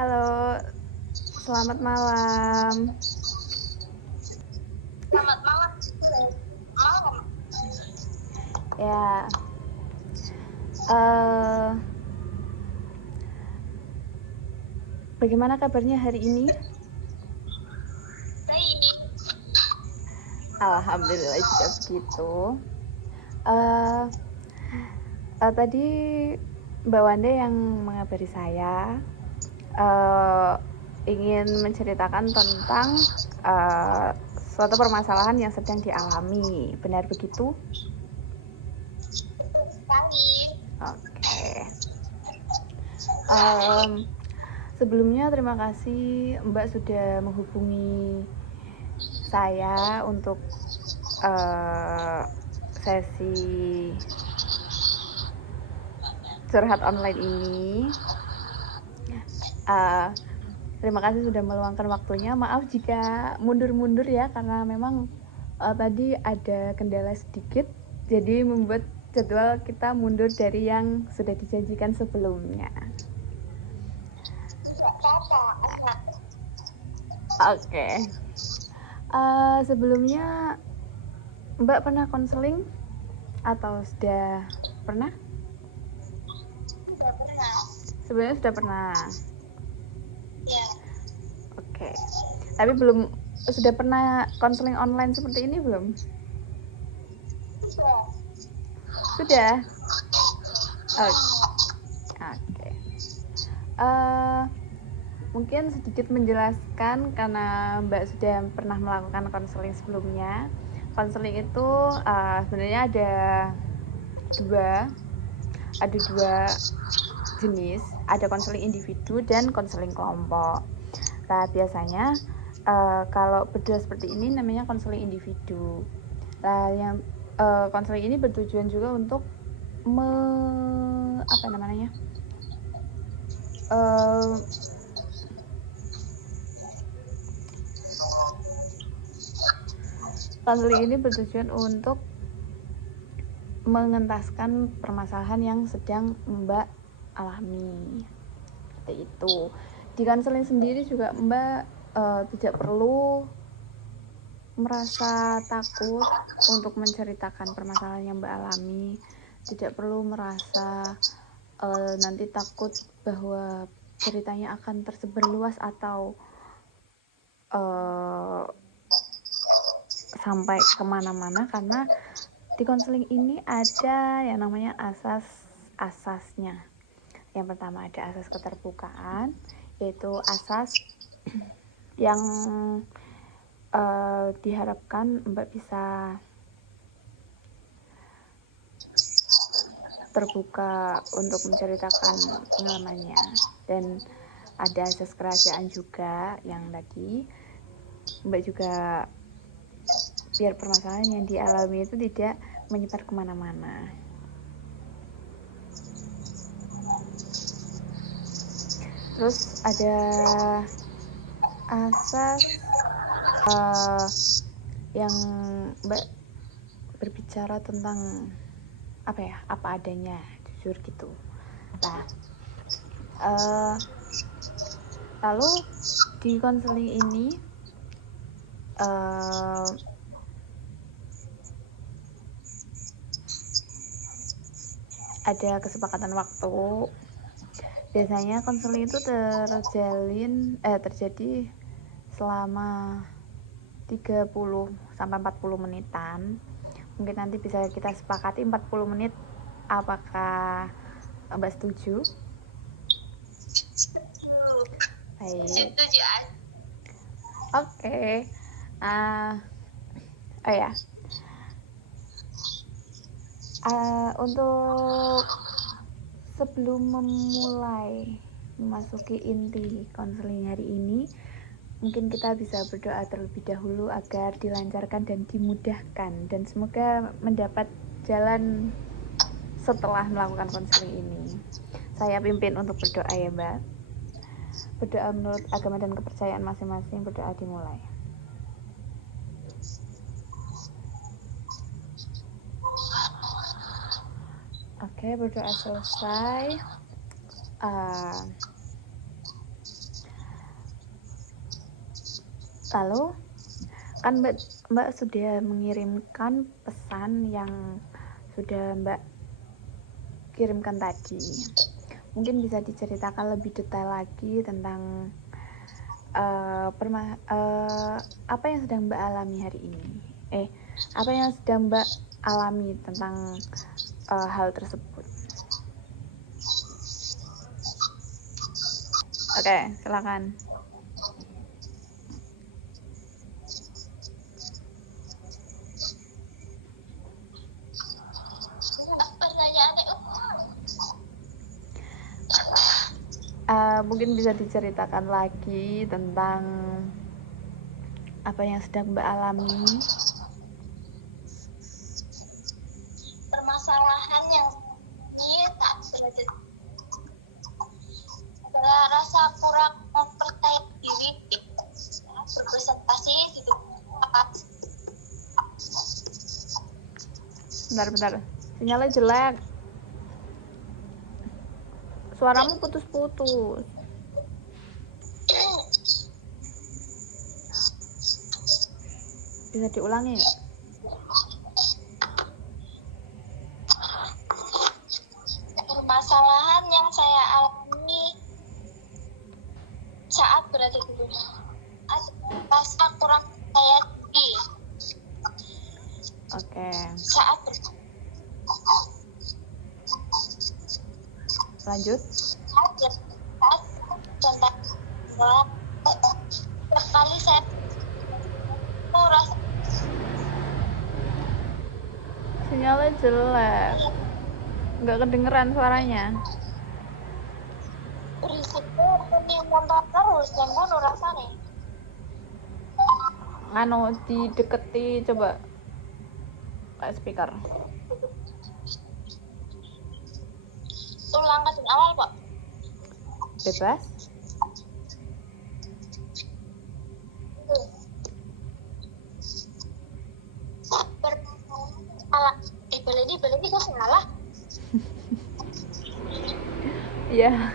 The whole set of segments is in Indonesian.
Halo, selamat malam. Selamat malam. Malam. Ya, eh, bagaimana kabarnya hari ini? Baik. Alhamdulillah juga begitu. Eh, Tadi Mbak Wanda yang mengabari saya ingin menceritakan tentang suatu permasalahan yang sedang dialami. Benar begitu? Betul sekali. Oke. Em, Sebelumnya terima kasih Mbak sudah menghubungi saya untuk sesi curhat online ini. Uh, Terima kasih sudah meluangkan waktunya. Maaf jika mundur-mundur ya, karena memang tadi ada kendala sedikit, jadi membuat jadwal kita mundur dari yang sudah dijanjikan sebelumnya. Tidak apa-apa. Oke. Sebelumnya Mbak pernah konseling atau sudah pernah? Tidak pernah. Sebenarnya sudah pernah. Ya. Oke. Tapi belum sudah pernah konseling online seperti ini belum? Sudah. Sudah. Oke. Oke. Mungkin sedikit menjelaskan karena Mbak sudah pernah melakukan konseling sebelumnya. Konseling itu sebenarnya ada dua jenis, ada konseling individu dan konseling kelompok. Nah, biasanya kalau berdua seperti ini namanya konseling individu. Nah, yang konseling ini bertujuan juga untuk konseling ini bertujuan untuk mengentaskan permasalahan yang sedang Mbak alami. Seperti itu. Di konseling sendiri juga Mbak tidak perlu merasa takut untuk menceritakan permasalahan yang Mbak alami. Tidak perlu merasa nanti takut bahwa ceritanya akan tersebar luas atau sampai kemana-mana, karena di konseling ini ada yang namanya asasnya. Yang pertama ada asas keterbukaan, yaitu asas yang diharapkan Mbak bisa terbuka untuk menceritakan pengalamannya. Dan ada asas kerahasiaan juga yang tadi Mbak juga biar permasalahan yang dialami itu tidak menyebar kemana-mana. Terus ada asas yang Mbak berbicara tentang apa adanya, jujur gitu. Nah, lalu di konseling ini ada kesepakatan waktu. Biasanya konseling itu terjadi selama 30 sampai 40 menitan. Mungkin nanti bisa kita sepakati 40 menit. Apakah Mbak setuju? Setuju. Baik. Setuju aja. Oke. Oh ya. Untuk sebelum memulai memasuki inti konseling hari ini, mungkin kita bisa berdoa terlebih dahulu agar dilancarkan dan dimudahkan, dan semoga mendapat jalan setelah melakukan konseling ini. Saya pimpin untuk berdoa ya Mbak. Berdoa menurut agama dan kepercayaan masing-masing. Berdoa dimulai. Oke, berdoa selesai. Lalu kan Mbak sudah mengirimkan pesan yang sudah Mbak kirimkan tadi. Mungkin bisa diceritakan lebih detail lagi tentang apa yang sedang Mbak alami hari ini. Apa yang sedang Mbak alami tentang hal tersebut. Oke, silakan. Mungkin bisa diceritakan lagi tentang apa yang sedang Mbak alami. Permasalahan yang ini tak berarti adalah rasa kurang percaya diri berpresentasi di depan. Bentar. Sinyalnya jelek. Suaramu putus-putus. Bisa diulangi nggak? Permasalahan yang saya alami saat berada di rumah rasa kurang percaya diri. Oke. Lanjut. Sekali saya merasa Sinyalnya jelek. Nggak kedengeran suaranya. berisiko nonton terus dan gue rasanya Dideketi coba kayak speaker. ulang dari awal Pak. Bebas. Beledi kok salah. Iya.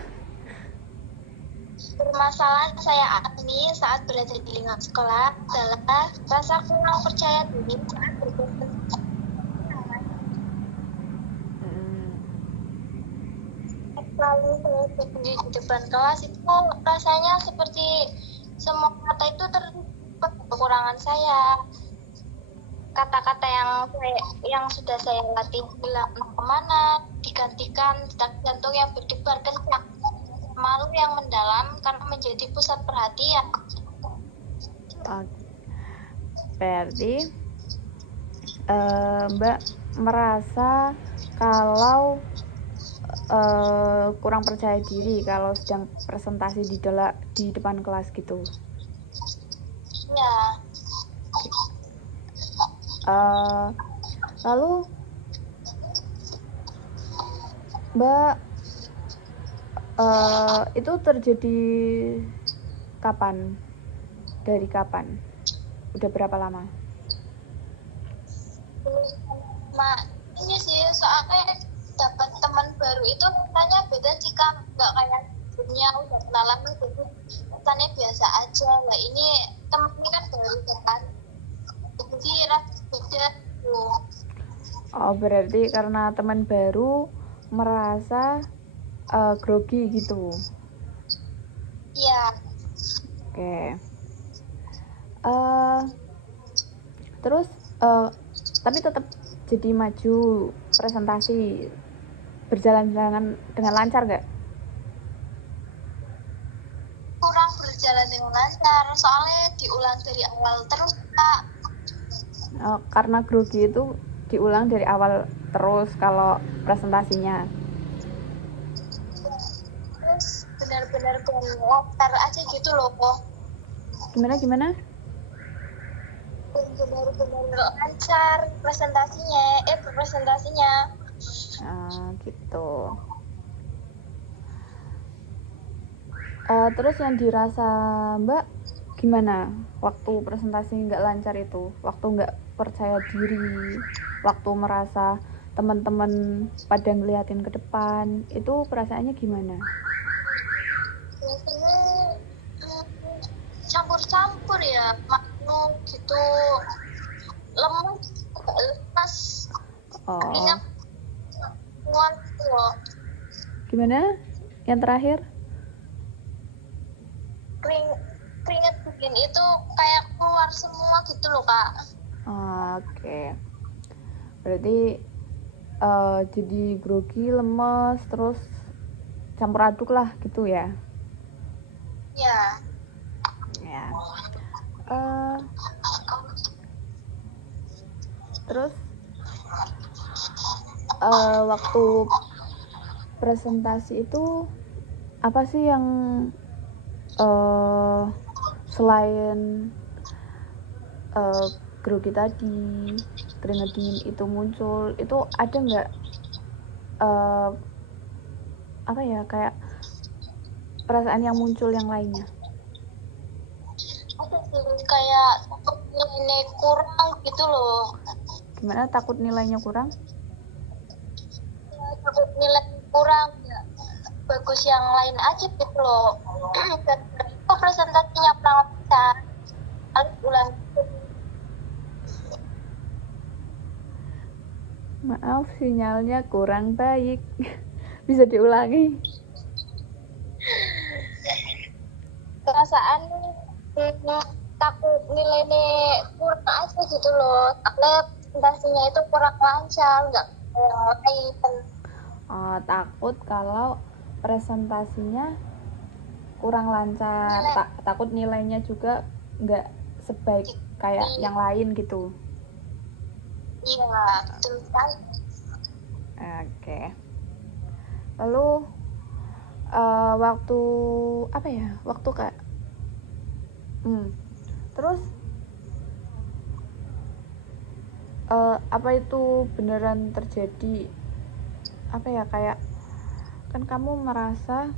Permasalahan saya alami saat berada di lingkungan sekolah adalah rasa kurang percaya diri saat berpresentasi. Lalu saya berdiri di depan kelas itu rasanya seperti semua kata itu terlibat kekurangan saya. Kata-kata yang sudah saya latih hilang kemana, digantikan detak jantung yang berdebar kencang, malu yang mendalam karena menjadi pusat perhatian. Berarti Mbak merasa kalau kurang percaya diri kalau sedang presentasi di depan kelas gitu. Ya. Lalu Mbak itu terjadi kapan? Dari kapan? Udah berapa lama? Ini sih soalnya dapat teman baru itu rasanya beda jika nggak kayak sebelumnya udah kenalan jadi rasanya biasa aja. Lah ini temen ini kan baru kan, jadi rasanya beda tuh. Oh, berarti karena teman baru merasa grogi gitu. Iya. Oke. Terus tapi tetap jadi maju presentasi, berjalan dengan lancar nggak? Kurang berjalan dengan lancar soalnya diulang dari awal terus Kak. Karena grogi itu diulang dari awal terus kalau presentasinya. Terus benar-benar lancar aja gitu loh kok. Gimana? Benar-benar lancar presentasinya. Gitu. Terus yang dirasa Mbak gimana waktu presentasi nggak lancar itu? Waktu nggak percaya diri, waktu merasa teman-teman pada ngeliatin ke depan, itu perasaannya gimana? Biasanya campur-campur campur ya, malu gitu, lemas, Oh, mual gitu loh. gimana? Yang terakhir? Keringet dingin itu kayak keluar semua gitu loh Kak. Oke. Berarti jadi grogi, lemes, terus campur aduk lah gitu ya? Ya. Ya. Terus waktu presentasi itu apa sih yang selain grogi tadi, keringat dingin itu muncul, itu ada nggak apa ya, kayak perasaan yang muncul yang lainnya? Ada sih kayak takut nilai kurang gitu loh. Gimana, takut nilainya kurang? Ya, takut nilai kurang ya. Bagus yang lain aja gitu loh. Dan itu presentasinya kurang lancar. Harus ulang. Maaf, sinyalnya kurang baik. Bisa diulangi? Perasaan takut nilainya kurang aja gitu loh. Takut presentasinya itu kurang lancar, nggak kayak yang lain. Takut kalau presentasinya kurang lancar, takut nilainya juga nggak sebaik kayak yang lain gitu. Iya, betul sekali. Oke. Lalu waktu apa ya? Waktu kayak terus apa itu beneran terjadi? Apa ya, kayak kan kamu merasa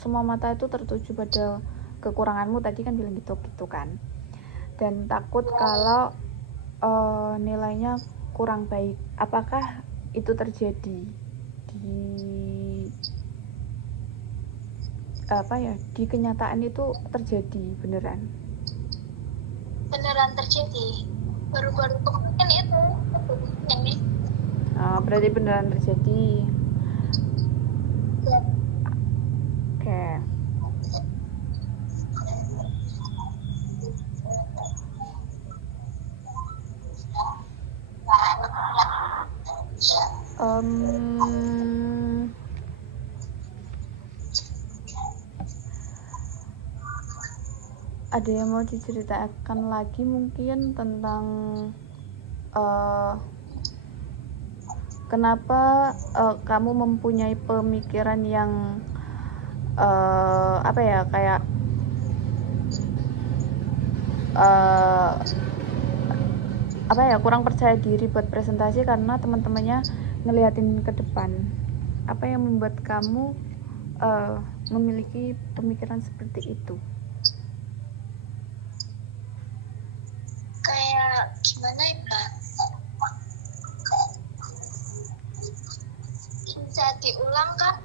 semua mata itu tertuju pada kekuranganmu, tadi kan bilang gitu kan, dan takut kalau nilainya kurang baik. Apakah itu terjadi di di kenyataan? Itu terjadi beneran terjadi baru-baru kemarin itu ini. Berarti beneran terjadi Ya. Oke. Ada yang mau diceritakan lagi mungkin tentang kenapa kamu mempunyai pemikiran yang kayak kurang percaya diri buat presentasi karena teman-temannya ngeliatin ke depan. Apa yang membuat kamu memiliki pemikiran seperti itu? Kayak gimana ya? Bisa diulang Kak?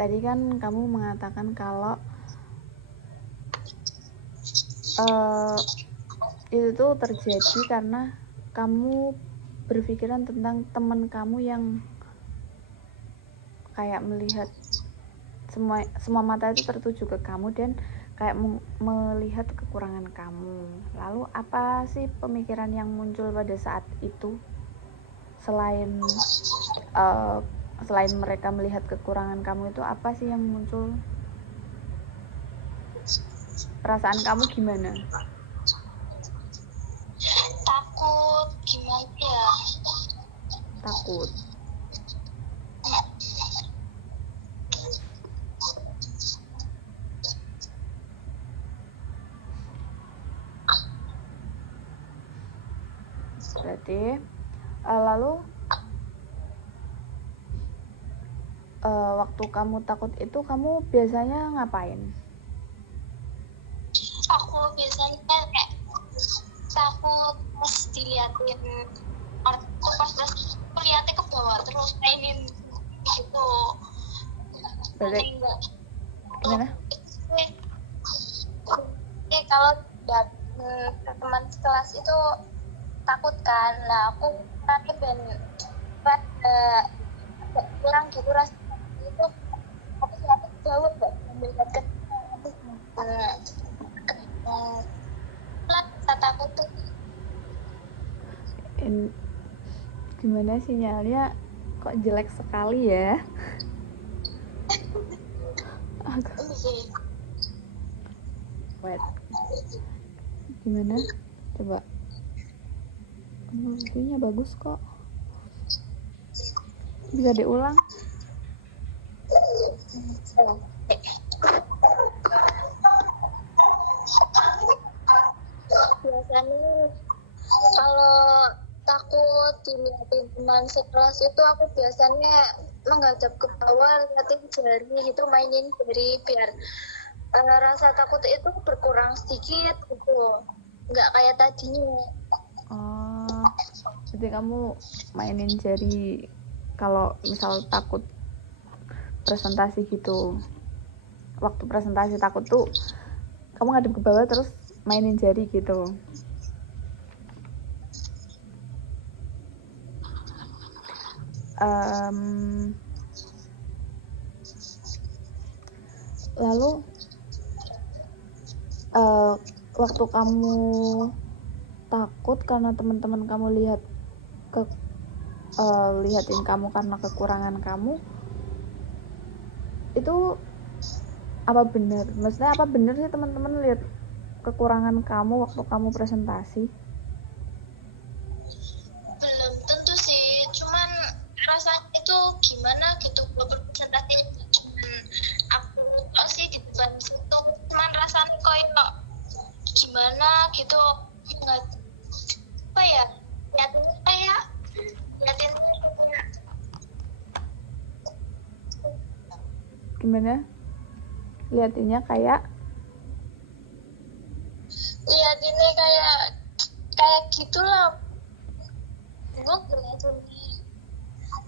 Tadi kan kamu mengatakan kalau itu terjadi karena kamu berpikiran tentang teman kamu yang kayak melihat semua mata itu tertuju ke kamu dan kayak melihat kekurangan kamu. Lalu apa sih pemikiran yang muncul pada saat itu selain mereka melihat kekurangan kamu? Itu apa sih yang muncul? Perasaan kamu gimana? Takut, gimana ya? Takut. Berarti lalu waktu kamu takut itu kamu biasanya ngapain? Aku biasanya kayak takut pas diliatin orang itu, pas liatnya ke bawah terus mainin gitu. Berarti enggak. gimana? Kalau teman sekelas itu takut kan, nah aku nanti kurang gitu rasanya itu, aku jauh nggak ambil ke rasa takut tuh. Gimana sinyalnya kok jelek sekali ya? Wait. Gimana? Coba. Videonya bagus kok. Bisa diulang? Biasanya kalau takut dilihatin teman sekelas itu aku biasanya menghadap ke bawah, liatin jari gitu, mainin jari biar rasa takut itu berkurang sedikit gitu, nggak kayak tadinya. Oh, jadi kamu mainin jari kalau misal takut presentasi gitu. Waktu presentasi takut tuh kamu ngadep ke bawah terus mainin jari gitu. Lalu waktu kamu takut karena teman-teman kamu lihatin kamu karena kekurangan kamu, itu apa benar? Maksudnya apa benar sih teman-teman lihat kekurangan kamu waktu kamu presentasi? Belum tentu sih, cuman rasanya itu gimana gitu, presentasi cuman aku kok sih di depan situ, cuman rasanya kayak gimana gitu, nggak apa ya, liatin Gimana? Liatinnya kayak liatinnya kayak gitulah.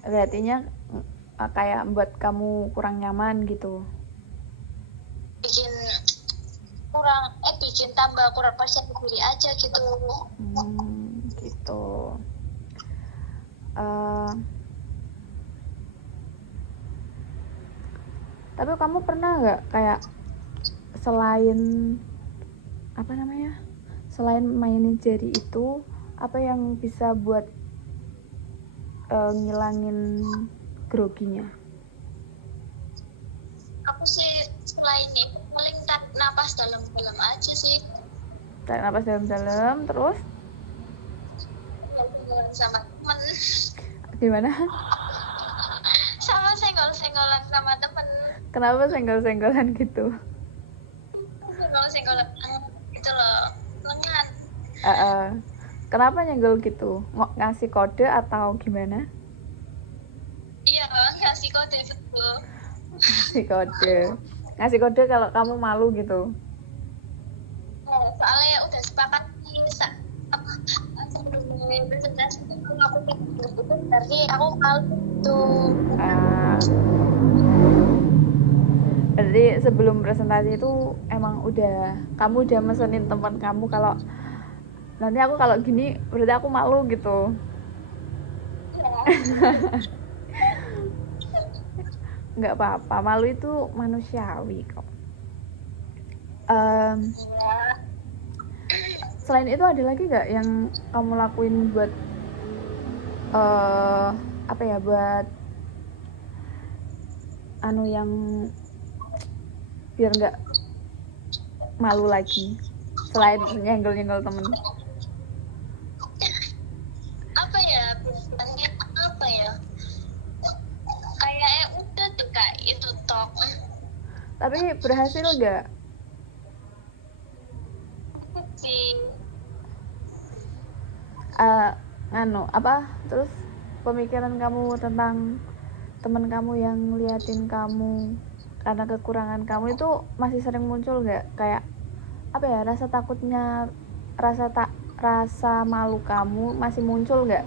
liatinnya kayak buat kamu kurang nyaman gitu. Bikin tambah kurang percaya diri aja gitu. Gitu. Tapi kamu pernah nggak kayak selain mainin jari itu, apa yang bisa buat ngilangin groginya? Aku sih selain itu paling tarik napas dalam-dalam aja sih. Tarik napas dalam-dalam terus? Sama temen. Gimana? Sama senggol-senggolan sama temen. Kenapa senggol-senggolan gitu? Senggol-senggolan gitu loh, lengan. Kenapa nyenggol gitu? Ngasih kode atau gimana? Iya, ngasih kode betul. Ngasih kode kalau kamu malu gitu. Soalnya udah sepakat presentasi itu kalau aku itu berarti aku malu tuh. Berarti sebelum presentasi itu emang kamu udah mesenin teman kamu kalau nanti aku kalau gini berarti aku malu gitu. Nggak apa-apa, malu itu manusiawi kok. Selain itu ada lagi nggak yang kamu lakuin buat buat yang biar nggak malu lagi selain nyenggol-nyenggol temen? Kayak udah tuh kak itu tok. Tapi berhasil nggak? Terus pemikiran kamu tentang teman kamu yang liatin kamu karena kekurangan kamu itu masih sering muncul nggak? Kayak rasa takutnya, rasa malu kamu masih muncul nggak?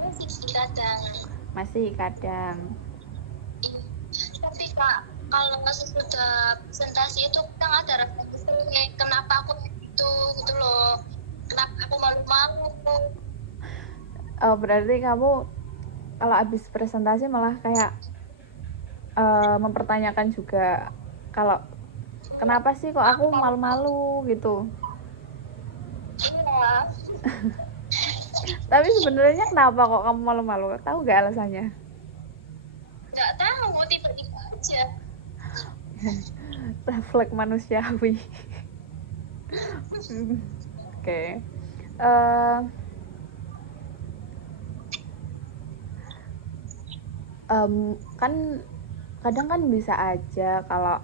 Masih kadang. Masih kadang. Kak, kalau sesudah presentasi itu kadang ada rasa kesel, kenapa aku gitu gitu loh, kenapa aku malu-malu. Berarti kamu kalau habis presentasi malah kayak mempertanyakan juga kalau kenapa sih kok aku malu-malu gitu. Iya, Tapi sebenarnya kenapa kok kamu malu-malu? Tahu gak alasannya? nggak tahu, tiba-tiba aja. Refleks manusiawi. Oke. Eh, kan kadang kan bisa aja kalau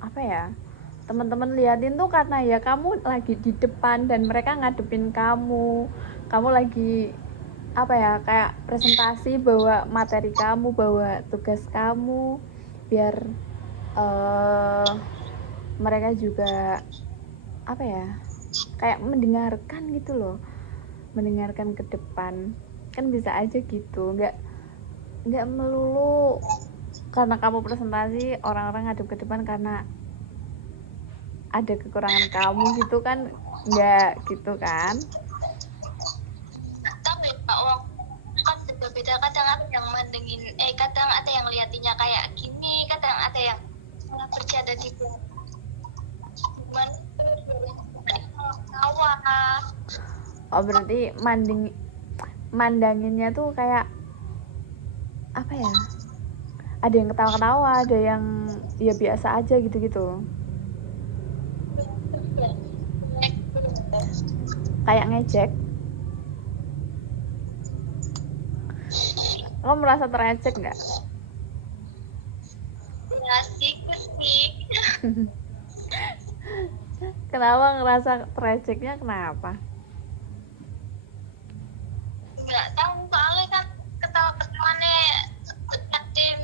apa ya, teman-teman liatin tuh karena ya kamu lagi di depan dan mereka ngadepin kamu lagi apa ya, kayak presentasi bawa materi kamu, bawa tugas kamu, biar mereka juga apa ya, kayak mendengarkan gitu loh, mendengarkan ke depan. Kan bisa aja gitu, nggak melulu karena kamu presentasi orang-orang ngadep ke depan karena ada kekurangan kamu gitu kan, nggak gitu kan. Tapi Pak Wong kan beda-beda, kadang ada yang mandengin, kadang ada yang liatinnya kayak gini, kadang ada yang malah bercanda di bawah. Oh berarti mandanginnya tuh kayak apa ya, ada yang ketawa-ketawa, ada yang ya biasa aja gitu-gitu, kayak ngejek. Kamu merasa terecek nggak? Ya sih. Kenapa ngerasa tereceknya, kenapa? Nggak tahu, soalnya kan ketawa-ketawanya liatin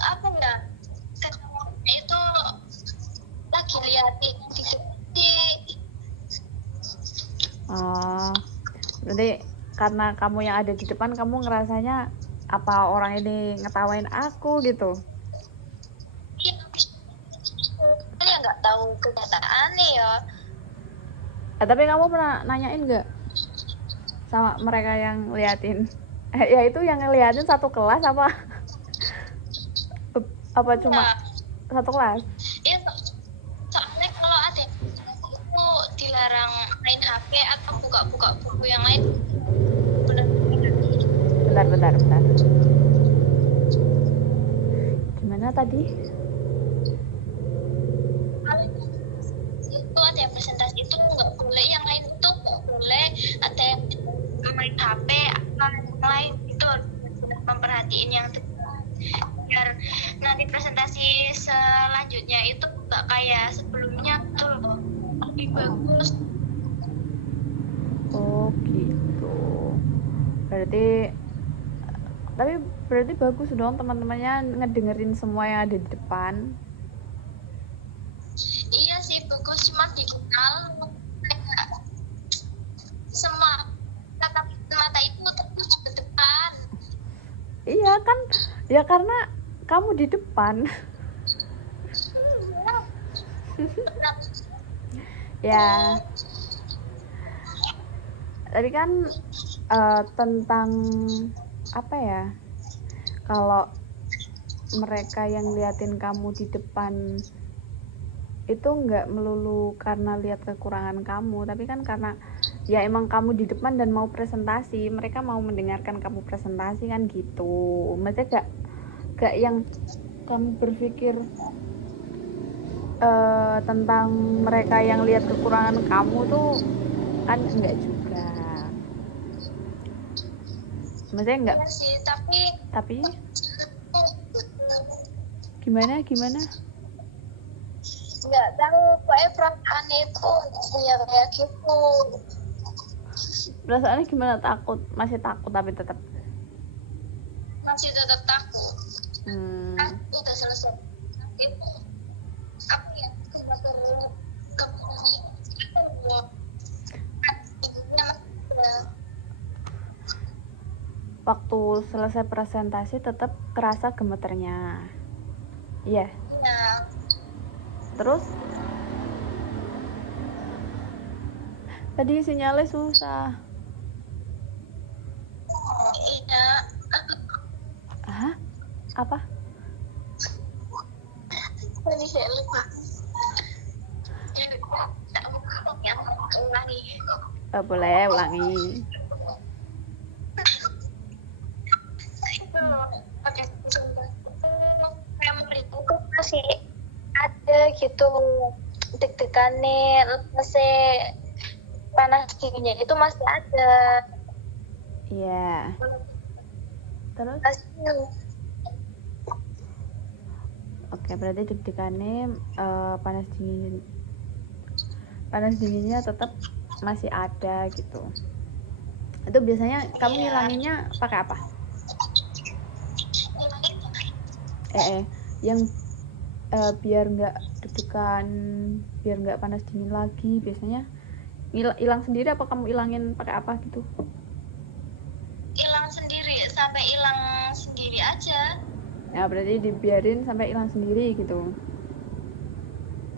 apa ya, ketawanya itu lagi liatin di Oh berarti karena kamu yang ada di depan kamu ngerasanya apa orang ini ngetawain aku gitu. ya nggak tahu kenyataannya ya. Tapi kamu pernah nanyain nggak sama mereka yang liatin? Ya itu yang ngeliatin satu kelas apa cuma satu kelas? Iya, soalnya kalau ada itu dilarang main HP atau buka-buka buku yang lain. Bentar. Gimana tadi? Itu ada yang presentasi itu nggak boleh, yang lain itu nggak boleh, ada yang main HP atau yang lain itu memperhatiin yang dekat, biar nanti presentasi selanjutnya itu nggak kayak sebelumnya tuh loh, lebih bagus. Oh gitu. Tapi berarti bagus dong teman-temannya ngedengerin semua yang ada di depan. Iya sih bagus, cuma digital kayak semua kata mata itu terus ke depan. Iya kan, ya karena kamu di depan. Ya tadi kan tentang apa ya, kalau mereka yang liatin kamu di depan itu nggak melulu karena lihat kekurangan kamu, tapi kan karena ya emang kamu di depan dan mau presentasi, mereka mau mendengarkan kamu presentasi kan gitu. Maksudnya gak yang kamu berpikir tentang mereka yang lihat kekurangan kamu tuh, kan enggak juga. Maksudnya enggak. Iya sih, Tapi gimana? Nggak tahu, pokoknya perasaan itu ya kayak gitu. Perasaannya gimana? Masih takut tapi tetap. Masih tetap takut. Kan udah selesai. Itu apa ya? waktu selesai presentasi tetap kerasa gemeternya. Iya. Iya. Terus tadi sinyalnya susah. Iya. Hah? Apa? Tadi saya lupa. Ulangi. Boleh ulangi. Itu oke, memori itu masih ada gitu, deg-degannya, masih panas dinginnya itu masih ada. Iya. Terus? Masih. Oke, berarti deg-degannya panas dinginnya tetap masih ada gitu. Itu biasanya kamu ngilanginnya pakai apa? Yang biar nggak deg-degan, biar nggak panas dingin lagi, biasanya hilang sendiri apa kamu ilangin pakai apa gitu? Hilang sendiri, sampai hilang sendiri aja. Ya berarti dibiarin sampai hilang sendiri gitu.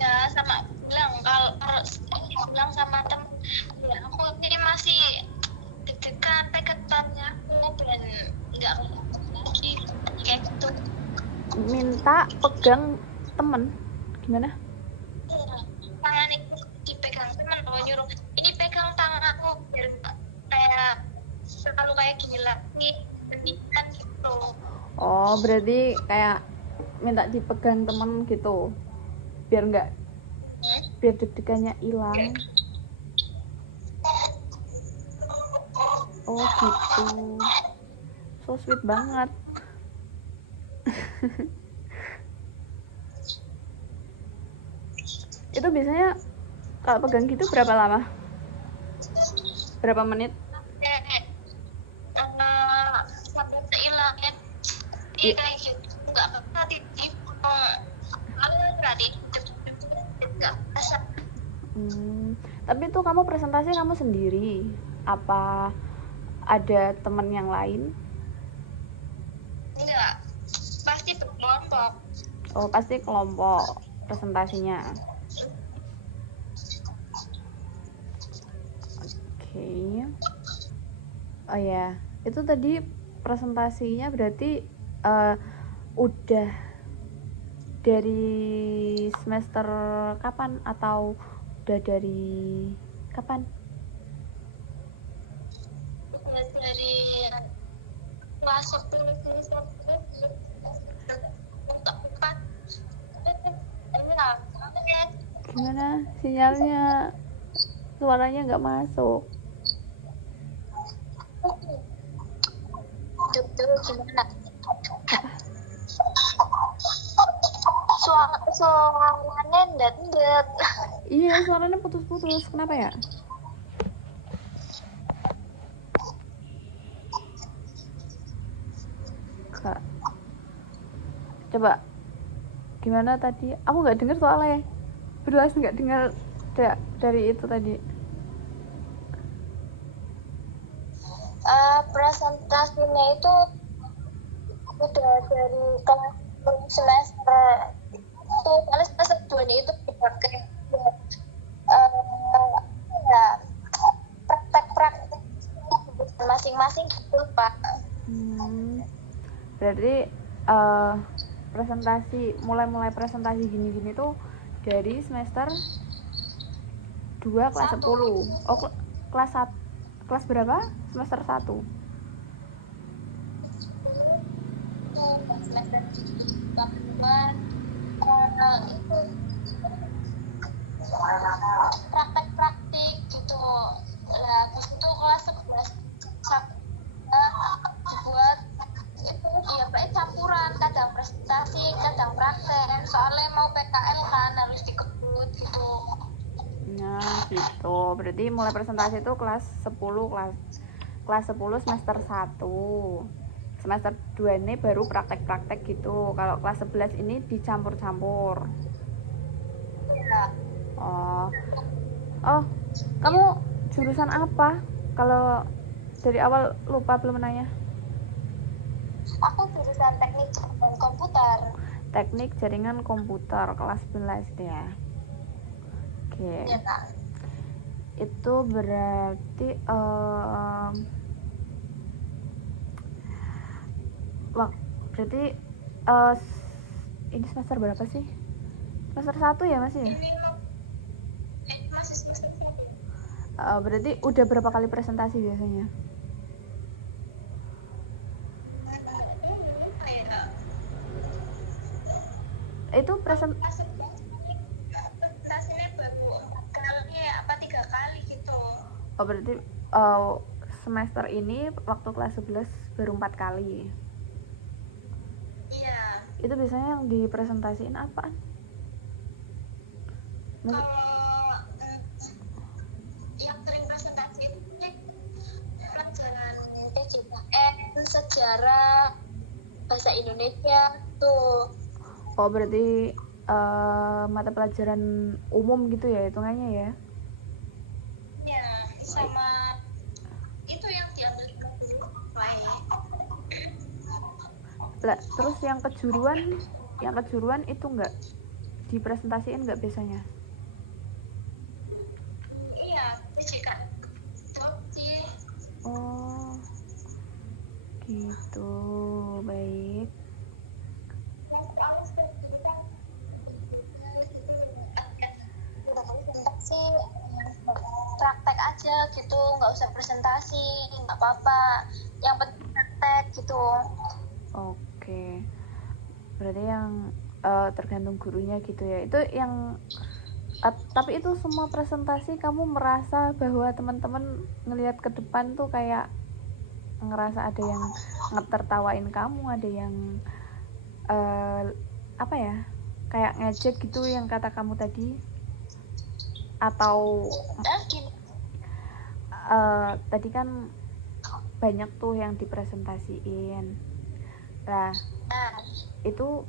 Ya, sama bilang kalau bilang sama temen, ya aku ini masih deg-degan, pegangannya aku dan nggak lagi kayak gitu. Minta pegang temen gimana? Tangan itu dipegang temen, nyuruh ini pegang tangan aku biar kayak selalu kayak gini lagi, mendingan gitu. Oh, berarti kayak minta dipegang temen gitu biar deg-degannya hilang. Oh gitu, so sweet banget. Itu biasanya kalau pegang gitu berapa lama? Berapa menit? Sampai hilangnya dia kayak gitu, nggak apa-apa berarti nggak bisa. Tapi itu kamu presentasi kamu sendiri apa ada teman yang lain? Enggak, pasti berkelompok. Oh, pasti kelompok presentasinya. Oke. Oh ya, itu tadi presentasinya berarti udah dari semester kapan atau udah dari kapan? Udah dari kelas 10 Gimana sinyalnya, suaranya nggak masuk. Gimana? Suaranya ndet. Iya, suaranya putus-putus. Kenapa ya? Kak, coba gimana tadi? Aku nggak dengar soalnya. Berulas nggak dengar dari itu tadi. Presentasinya itu udah dari kelas semester itu, kalau semester 2 itu dipakai ya praktek masing-masing gitu Pak. Berarti mulai presentasi gini-gini tuh dari semester 2 kelas 10. Oh, kelas berapa? Semester 1. Itu praktek-praktik gitu. Nah, pas itu kelas 11 dibuat itu ya Pak, campuran, kadang presentasi, kadang praktek. Soalnya mau PKL kan harus dikebut gitu. Nah, gitu. Berarti mulai presentasi itu kelas 10 semester 1. Semester 2 ini baru praktek-praktek gitu. Kalau kelas 11 ini dicampur-campur. Ya. Oh, kamu jurusan apa? Kalau dari awal lupa belum nanya. Aku jurusan teknik jaringan komputer. Teknik jaringan komputer kelas 11 ya. Oke. Iya kak. Itu berarti berarti ini semester berapa sih? Semester 1 ya masih ya? Ini masih semester 1. Berarti udah berapa kali presentasi biasanya? Itu presentasinya baru 4 kali apa 3 kali gitu. Berarti semester ini waktu kelas 11 baru 4 kali. Iya. Itu biasanya yang dipresentasiin apaan? Kalau yang sering presentasi itu pelajaran PJKN, sejarah, bahasa Indonesia tuh. Berarti mata pelajaran umum gitu ya hitungannya ya? Ya, sama itu yang diambil Lah, terus yang kejuruan itu nggak dipresentasiin nggak biasanya? Iya, PJKN. Oh, gitu, baik. Sih praktek aja gitu, nggak usah presentasi, nggak apa-apa, yang penting praktek gitu. Oke, berarti yang tergantung gurunya gitu ya. Itu yang tapi itu semua presentasi kamu merasa bahwa teman-teman ngelihat ke depan tuh kayak ngerasa ada yang ngetertawain kamu, ada yang apa ya, kayak ngejek gitu yang kata kamu tadi, atau tadi kan banyak tuh yang dipresentasiin. Nah, itu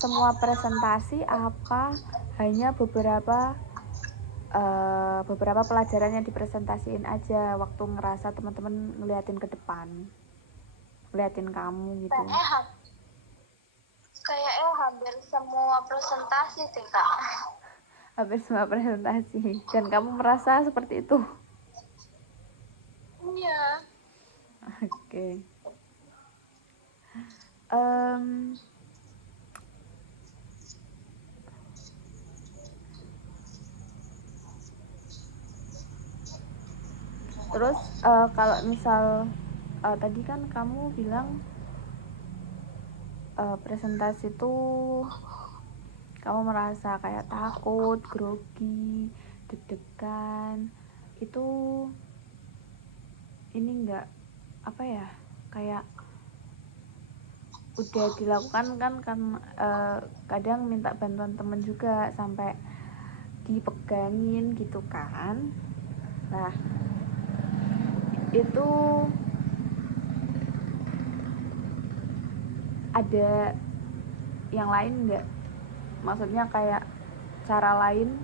semua presentasi apa hanya beberapa pelajaran yang dipresentasiin aja waktu ngerasa teman-teman ngeliatin ke depan, ngeliatin kamu gitu? Kayaknya hampir semua presentasi deh kak. Hampir semua presentasi, dan kamu merasa seperti itu? Iya. Oke. Terus kalau misal tadi kan kamu bilang presentasi tuh kamu merasa kayak takut, grogi, deg-degan. Itu ini enggak apa ya, kayak udah dilakukan kan kadang minta bantuan temen juga sampai dipegangin gitu kan. Nah, itu ada yang lain enggak? Maksudnya kayak cara lain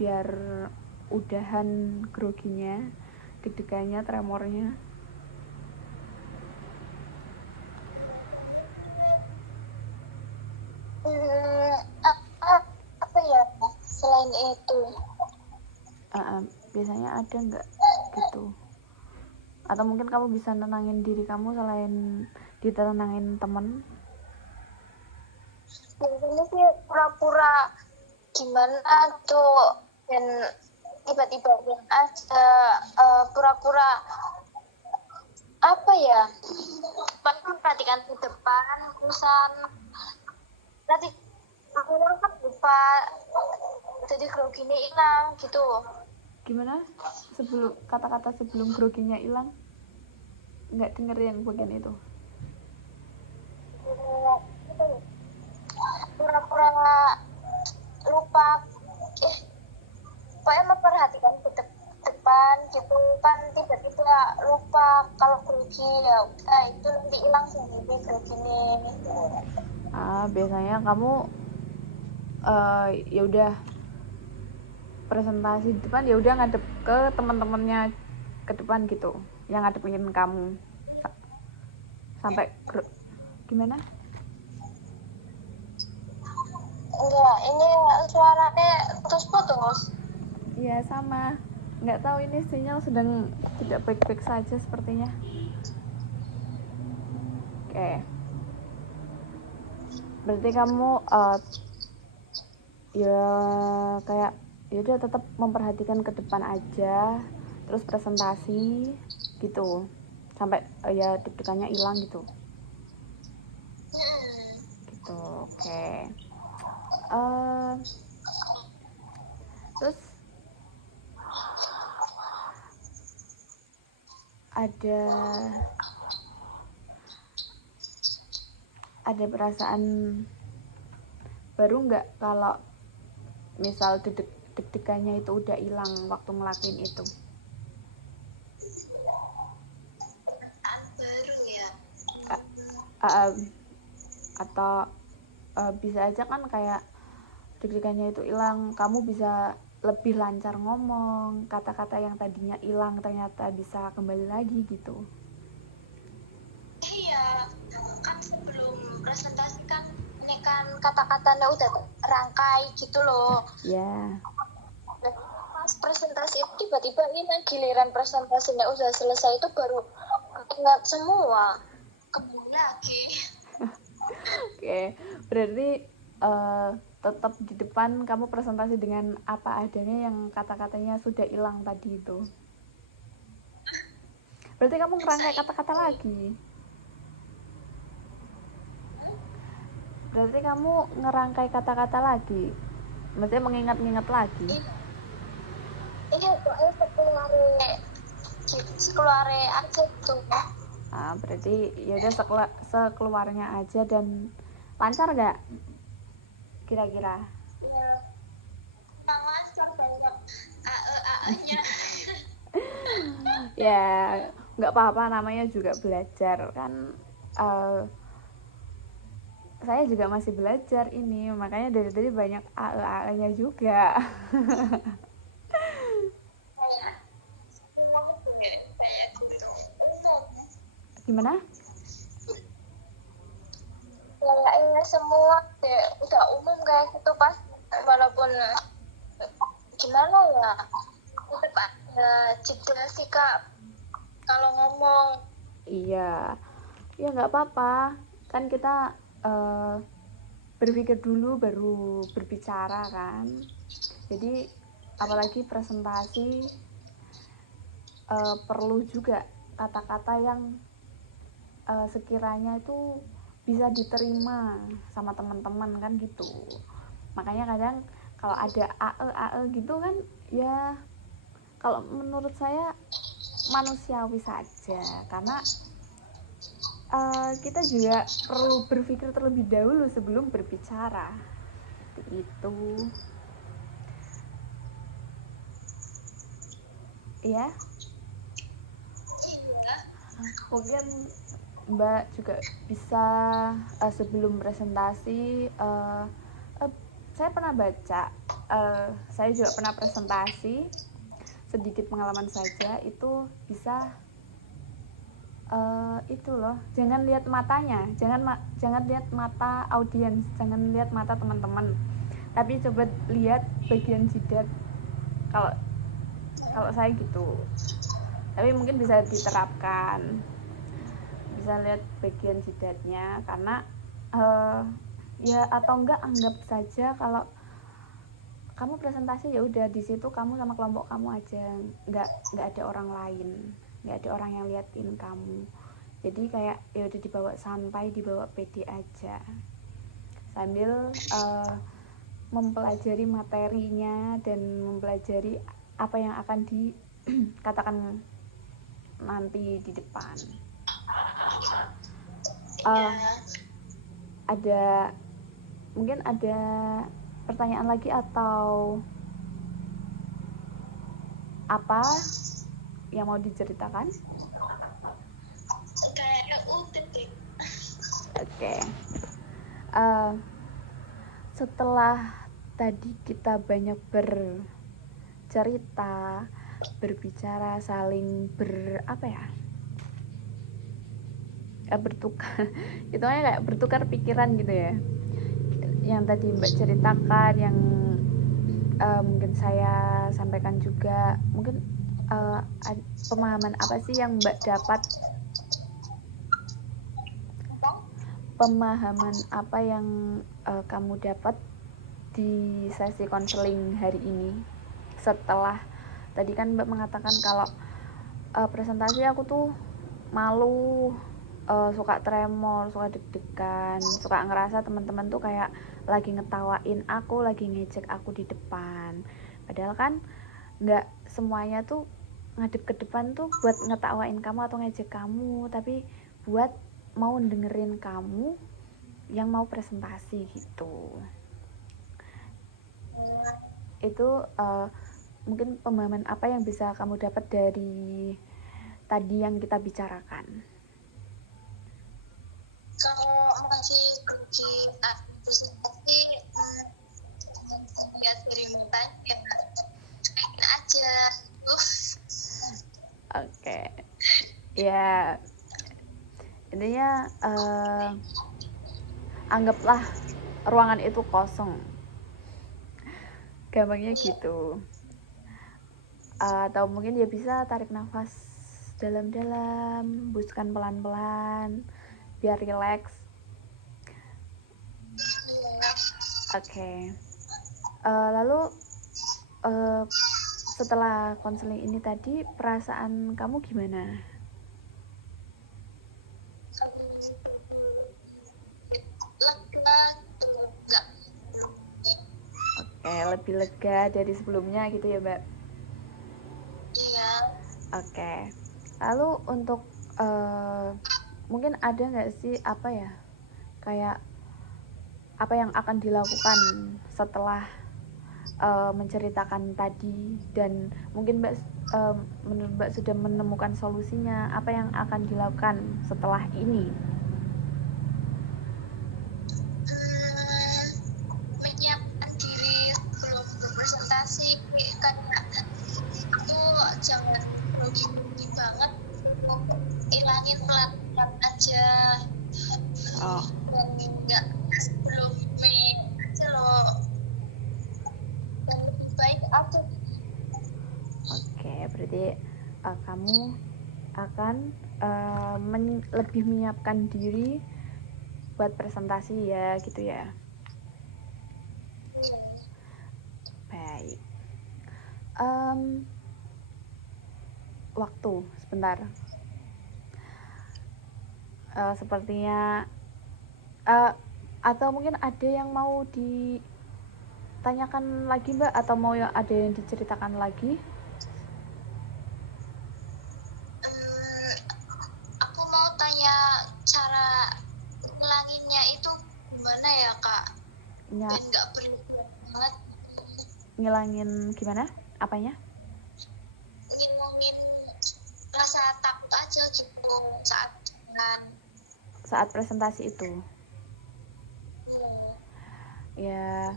biar udahan groginya, deg-degannya, tremornya? Apa ya selain itu? Biasanya ada nggak gitu? Atau mungkin kamu bisa nenangin diri kamu selain ditenangin temen? Biasanya sih pura-pura gimana tuh, dan tiba-tiba yang aja pura-pura apa ya, perhatikan ke depan terusan nanti orang kan lupa, jadi groginya hilang gitu. Gimana? Sebelum kata-kata sebelum groginya hilang, nggak denger yang bagian itu. Pura-pura lupa, pokoknya memperhatikan ke depan gitu kan, tiba-tiba lupa kalau grogi, ya udah itu nanti hilang sendiri groginya. Biasanya kamu ya udah presentasi di depan, ya udah ngadep ke teman-temannya ke depan gitu, yang ngadepin kamu. sampai gimana? Enggak, ini suaranya putus-putus. Iya sama, nggak tahu ini sinyal sedang tidak baik-baik saja sepertinya. Oke, berarti kamu ya kayak ya udah tetap memperhatikan ke depan aja, terus presentasi gitu sampai ya deg-degannya hilang gitu. Gitu, oke. Terus ada perasaan baru nggak kalau misal deg-degannya itu udah hilang waktu ngelakuin itu? Baru ya. Atau bisa aja kan kayak deg-degannya itu hilang, kamu bisa lebih lancar ngomong, kata-kata yang tadinya hilang ternyata bisa kembali lagi gitu. Iya, kan sebelum presentasi kan ini kan kata-katanya udah rangkai gitu loh. Ya. Pas presentasi itu tiba-tiba ini giliran presentasinya udah selesai itu baru ingat semua, kembali lagi. Oke, berarti tetap di depan kamu presentasi dengan apa adanya yang kata-katanya sudah hilang tadi itu. Berarti kamu ngerangkai kata-kata lagi. Berarti kamu ngerangkai kata-kata lagi. Maksudnya mengingat-ingat lagi. Iya, soalnya sekeluarnya aja tuh. Berarti ya udah sekeluarnya aja. Dan lancar nggak kira-kira? Lancar banyak AE-nya. Ya nggak apa-apa, namanya juga belajar kan. Saya juga masih belajar ini, makanya dari tadi banyak AE-nya juga. Gimana? Kayaknya semua udah umum kayak gitu pas, walaupun gimana ya, tetap ada jeda sih Kak kalau ngomong. Iya, ya nggak apa-apa, kan kita berpikir dulu baru berbicara kan. Jadi apalagi presentasi perlu juga kata-kata yang sekiranya itu bisa diterima sama teman-teman kan gitu. Makanya kadang kalau ada AE gitu kan ya, kalau menurut saya manusiawi saja, karena kita juga perlu berpikir terlebih dahulu sebelum berbicara itu ya. Mungkin Mbak juga bisa sebelum presentasi, saya pernah baca, saya juga pernah presentasi, sedikit pengalaman saja, itu bisa itu loh, jangan lihat matanya, jangan lihat mata audiens, jangan lihat mata teman-teman, tapi coba lihat bagian jidat. Kalau saya gitu, tapi mungkin bisa diterapkan, bisa lihat bagian jidatnya, karena ya atau enggak anggap saja kalau kamu presentasi ya udah di situ kamu sama kelompok kamu aja, nggak ada orang lain, nggak ada orang yang liatin kamu. Jadi kayak ya udah dibawa santai, dibawa pede aja, sambil mempelajari materinya dan mempelajari apa yang akan dikatakan nanti di depan. Mungkin ada pertanyaan lagi atau apa yang mau diceritakan? Oke. Setelah tadi kita banyak bercerita, berbicara, saling bertukar itu kayak bertukar pikiran gitu ya, yang tadi Mbak ceritakan, yang mungkin saya sampaikan juga. Mungkin pemahaman apa sih yang Mbak dapat, pemahaman apa yang kamu dapat di sesi konseling hari ini, setelah tadi kan Mbak mengatakan kalau presentasi aku tuh malu, suka tremor, suka deg-degan, suka ngerasa teman-teman tuh kayak lagi ngetawain aku, lagi ngejek aku di depan. Padahal kan nggak semuanya tuh ngadep ke depan tuh buat ngetawain kamu atau ngejek kamu, tapi buat mau dengerin kamu yang mau presentasi gitu. Itu mungkin pemahaman apa yang bisa kamu dapat dari tadi yang kita bicarakan? Kalau masih di presentasi, lihat dari mukanya pengen aja Oke. Ya, intinya anggaplah ruangan itu kosong, gampangnya gitu. Atau mungkin dia bisa tarik nafas dalam-dalam, hembuskan pelan-pelan biar rileks. Oke. Lalu setelah konseling ini tadi, perasaan kamu gimana? Oke, lebih lega dari sebelumnya gitu ya, Mbak? Iya. Oke. Lalu untuk mungkin ada nggak sih apa ya, kayak apa yang akan dilakukan setelah menceritakan tadi, dan mungkin menurut Mbak sudah menemukan solusinya, apa yang akan dilakukan setelah ini? Menyiapkan diri sebelum berpresentasi, karena aku jangan grogi banget, ilangin pelan-pelan aja. Dan nggak sebelum aja loh, dan lebih baik aku. Oke, berarti kamu akan lebih menyiapkan diri buat presentasi ya, gitu ya. Baik. Waktu sebentar. Sepertinya atau mungkin ada yang mau ditanyakan lagi, Mbak, atau mau ada yang diceritakan lagi? Aku mau tanya cara ngilanginnya itu gimana ya, Kak? Dan nggak berlebihan banget. Ngilangin gimana? Apanya? Ngilangin rasa takut aja gitu saat presentasi itu. Ya,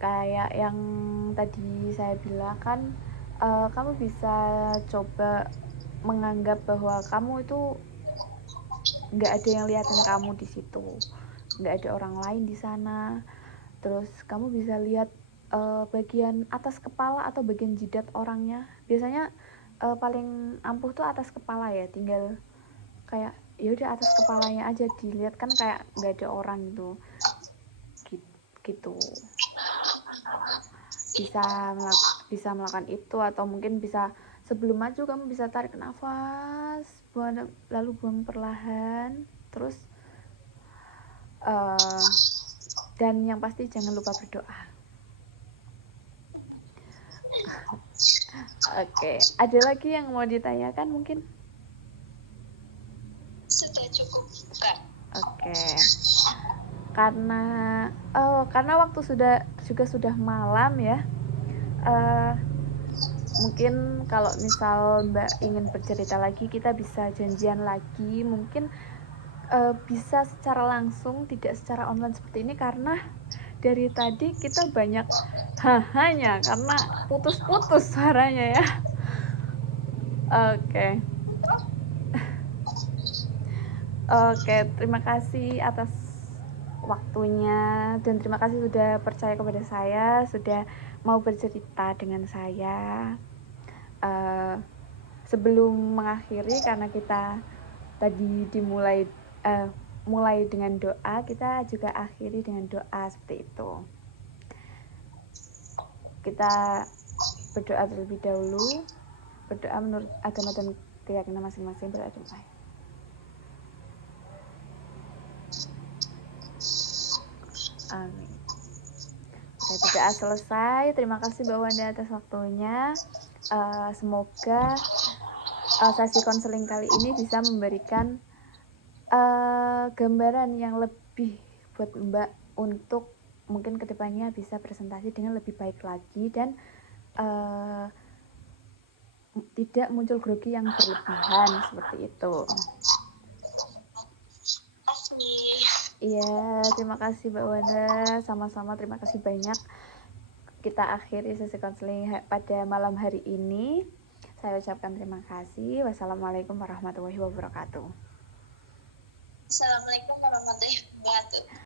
kayak yang tadi saya bilang kan, kamu bisa coba menganggap bahwa kamu itu nggak ada yang liatin kamu di situ, nggak ada orang lain di sana. Terus kamu bisa lihat bagian atas kepala atau bagian jidat orangnya. Biasanya paling ampuh tuh atas kepala ya, tinggal kayak ya udah atas kepalanya aja dilihat, kan kayak nggak ada orang gitu. Bisa melakukan itu, atau mungkin bisa sebelum maju kamu bisa tarik nafas, lalu buang perlahan, terus dan yang pasti jangan lupa berdoa. Oke, ada lagi yang mau ditanyakan mungkin? Sudah cukup, Kak. Oke. Karena waktu sudah malam ya. Mungkin kalau misal Mbak ingin bercerita lagi, kita bisa janjian lagi, mungkin bisa secara langsung, tidak secara online seperti ini, karena dari tadi kita banyak hahanya karena putus-putus suaranya ya. Oke. Oke, terima kasih atas waktunya dan terima kasih sudah percaya kepada saya, sudah mau bercerita dengan saya. Sebelum mengakhiri, karena kita tadi mulai dengan doa, kita juga akhiri dengan doa seperti itu. Kita berdoa terlebih dahulu, berdoa menurut agama dan keyakinan masing-masing. Berdoa. Amin. Oke, berdoa selesai. Terima kasih Mbak Wanda atas waktunya. Semoga sesi konseling kali ini bisa memberikan gambaran yang lebih buat Mbak untuk mungkin kedepannya bisa presentasi dengan lebih baik lagi dan tidak muncul grogi yang berlebihan seperti itu. Iya, terima kasih Mbak Wanda. Sama-sama, terima kasih banyak. Kita akhiri sesi konseling pada malam hari ini. Saya ucapkan terima kasih. Wassalamualaikum warahmatullahi wabarakatuh. Assalamualaikum warahmatullahi wabarakatuh.